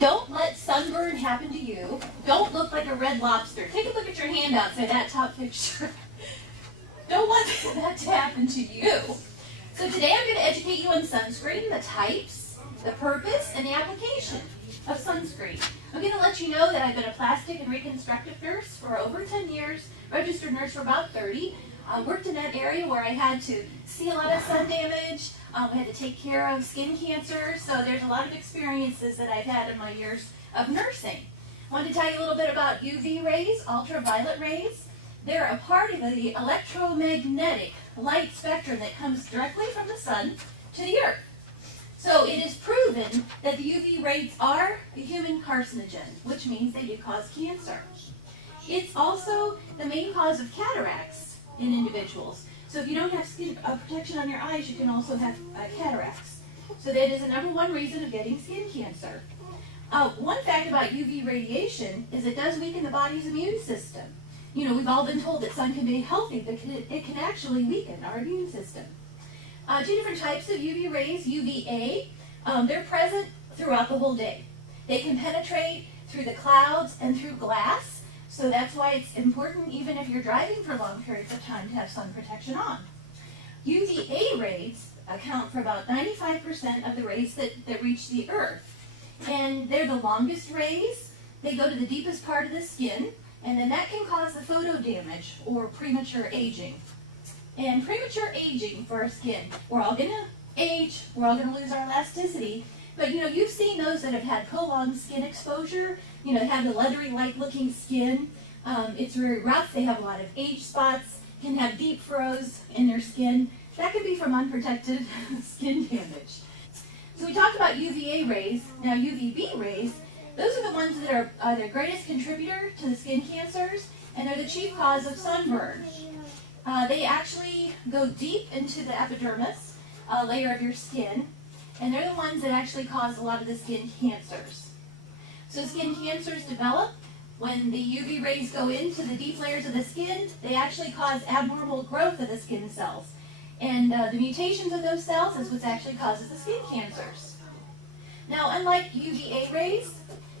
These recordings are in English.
Don't let sunburn happen to you. Don't look like a red lobster. Take a look at your handouts at that top picture. Don't want that to happen to you. So today I'm going to educate you on sunscreen, the types, the purpose, and the application of sunscreen. I'm going to let you know that I've been a plastic and reconstructive nurse for over 10 years, registered nurse for about 30. Worked in that area where I had to see a lot of sun damage. I had to take care of skin cancer, so there's a lot of experiences that I've had in my years of nursing. I wanted to tell you a little bit about UV rays, ultraviolet rays. They're a part of the electromagnetic light spectrum that comes directly from the sun to the earth. So it is proven that the UV rays are a human carcinogen, which means they do cause cancer. It's also the main cause of cataracts in individuals. So if you don't have skin protection on your eyes, you can also have cataracts. So that is the #1 reason of getting skin cancer. One fact about UV radiation is it does weaken the body's immune system. You know, we've all been told that sun can be healthy, but it can actually weaken our immune system. Two different types of UV rays. UVA, they're present throughout the whole day. They can penetrate through the clouds and through glass. So that's why it's important, even if you're driving for long periods of time, to have sun protection on. UVA rays account for about 95% of the rays that reach the earth. And they're the longest rays. They go to the deepest part of the skin, and then that can cause the photo damage or premature aging. And premature aging for our skin, we're all going to age, we're all going to lose our elasticity. But you know, you've seen those that have had prolonged skin exposure. You know, they have the leathery-like looking skin. It's very rough. They have a lot of age spots, can have deep furrows in their skin. That could be from unprotected skin damage. So we talked about UVA rays. Now UVB rays, those are the ones that are the greatest contributor to the skin cancers, and they're the chief cause of sunburn. They actually go deep into the epidermis layer of your skin, and they're the ones that actually cause a lot of the skin cancers. So skin cancers develop when the UV rays go into the deep layers of the skin. They actually cause abnormal growth of the skin cells. And the mutations of those cells is what actually causes the skin cancers. Now, unlike UVA rays,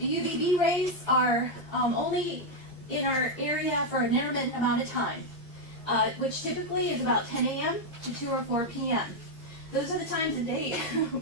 the UVB rays are only in our area for an intermittent amount of time, which typically is about 10 a.m. to 2 or 4 p.m. Those are the times of day,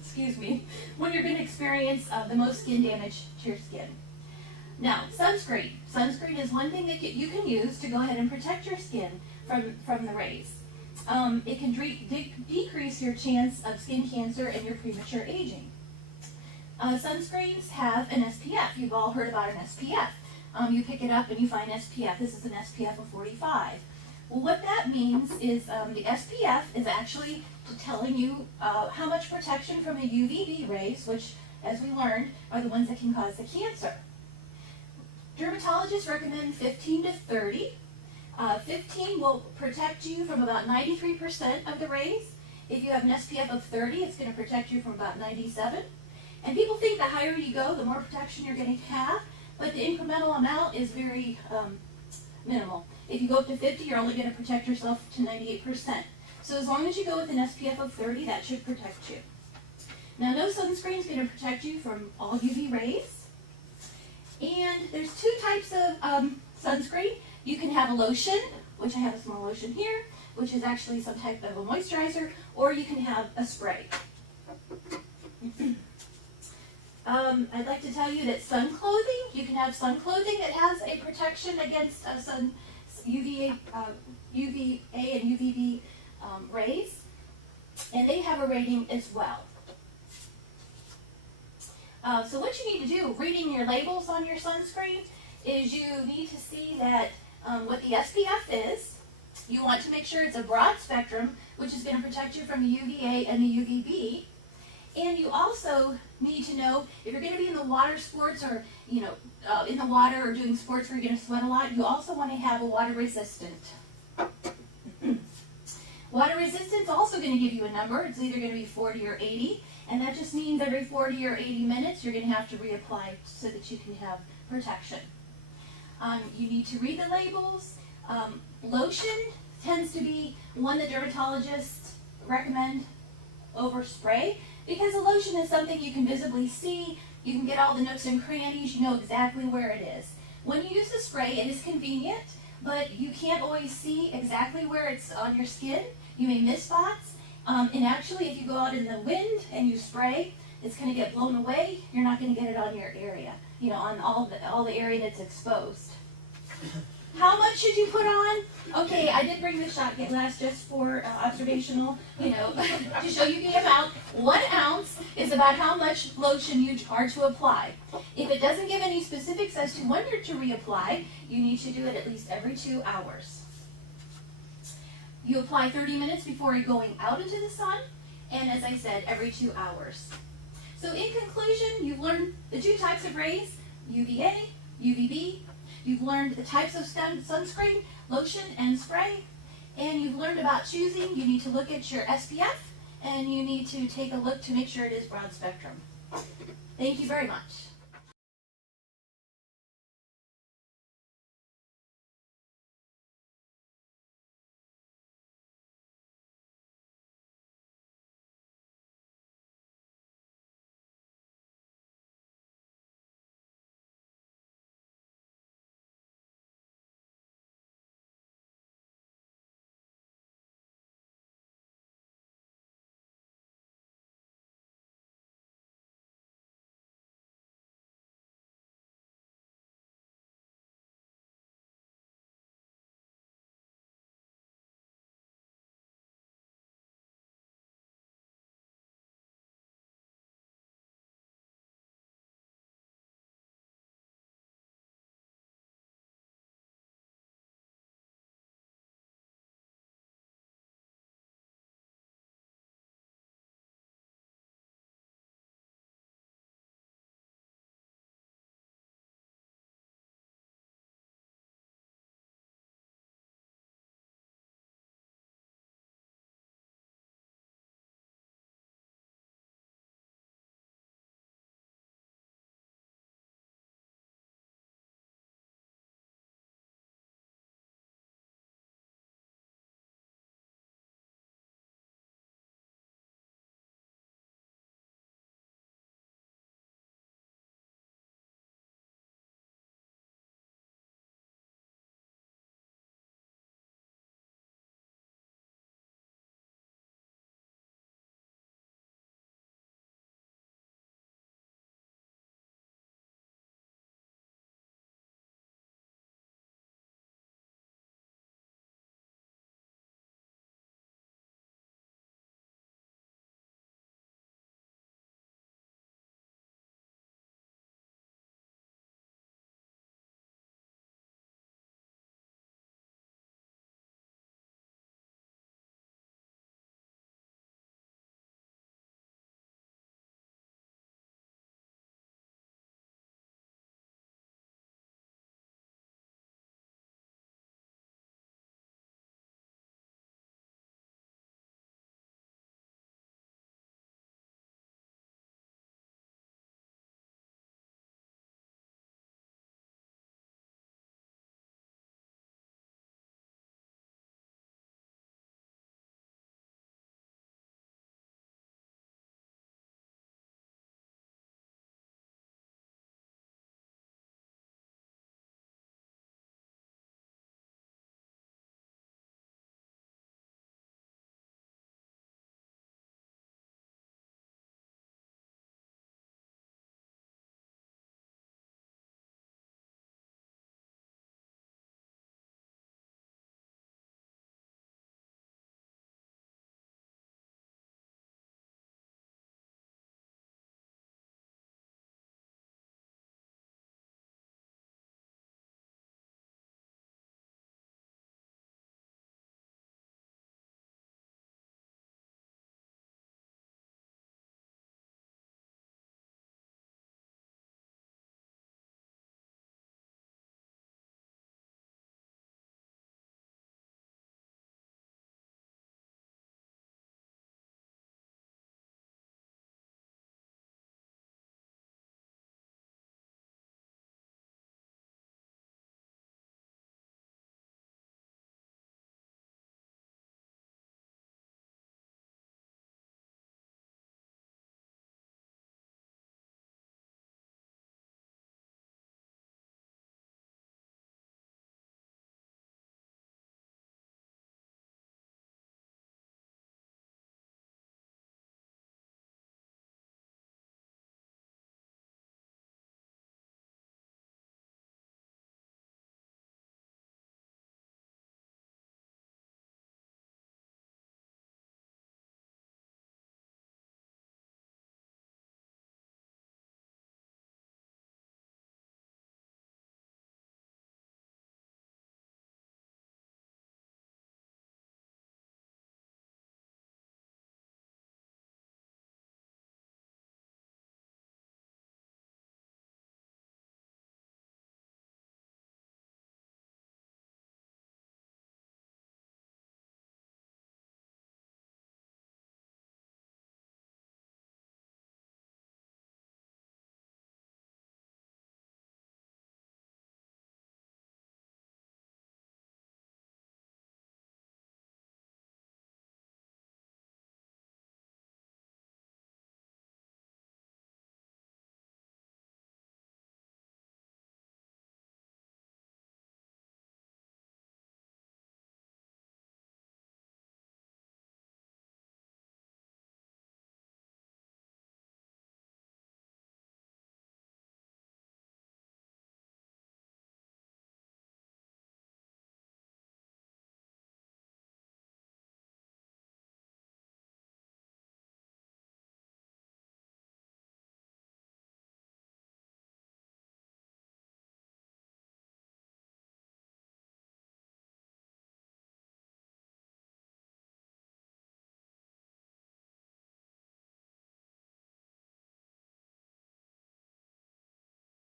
excuse me, when you're going to experience the most skin damage to your skin. Now, sunscreen. Sunscreen is one thing that you can use to go ahead and protect your skin from the rays. It can decrease your chance of skin cancer and your premature aging. Sunscreens have an SPF. You've all heard about an SPF. You pick it up and you find SPF. This is an SPF of 45. Well, what that means is the SPF is actually telling you how much protection from the UVB rays, which, as we learned, are the ones that can cause the cancer. Dermatologists recommend 15 to 30. 15 will protect you from about 93% of the rays. If you have an SPF of 30, it's going to protect you from about 97. And people think the higher you go, the more protection you're going to have, but the incremental amount is very minimal. If you go up to 50, you're only going to protect yourself to 98%. So as long as you go with an SPF of 30, that should protect you. Now, no sunscreen is going to protect you from all UV rays. And there's two types of sunscreen. You can have a lotion, which I have a small lotion here, which is actually some type of a moisturizer, or you can have a spray. I'd like to tell you that sun clothing, you can have sun clothing that has a protection against UVA and UVB rays, and they have a rating as well. So what you need to do, reading your labels on your sunscreen, is you need to see that what the SPF is. You want to make sure it's a broad spectrum, which is going to protect you from the UVA and the UVB. And you also need to know if you're going to be in the water sports or, in the water or doing sports where you're going to sweat a lot, you also want to have a water resistant. Water resistant is also going to give you a number. It's either going to be 40 or 80, and that just means every 40 or 80 minutes you're going to have to reapply so that you can have protection. You need to read the labels. Lotion tends to be one that dermatologists recommend over spray, because a lotion is something you can visibly see. You can get all the nooks and crannies. You know exactly where it is. When you use the spray, it is convenient, but you can't always see exactly where it's on your skin. You may miss spots. And actually, if you go out in the wind and you spray, it's going to get blown away. You're not going to get it on your area, you know, on all the area that's exposed. How much should you put on? Okay, I did bring the shot glass just for observational, you know, to show you the amount. 1 ounce is about how much lotion you are to apply. If it doesn't give any specifics as to when you're to reapply, you need to do it at least every 2 hours. You apply 30 minutes before you're going out into the sun, and as I said, every 2 hours. So in conclusion, you've learned the 2 types of rays, UVA, UVB. You've learned the types of sunscreen, lotion, and spray. And you've learned about choosing. You need to look at your SPF, and you need to take a look to make sure it is broad spectrum. Thank you very much.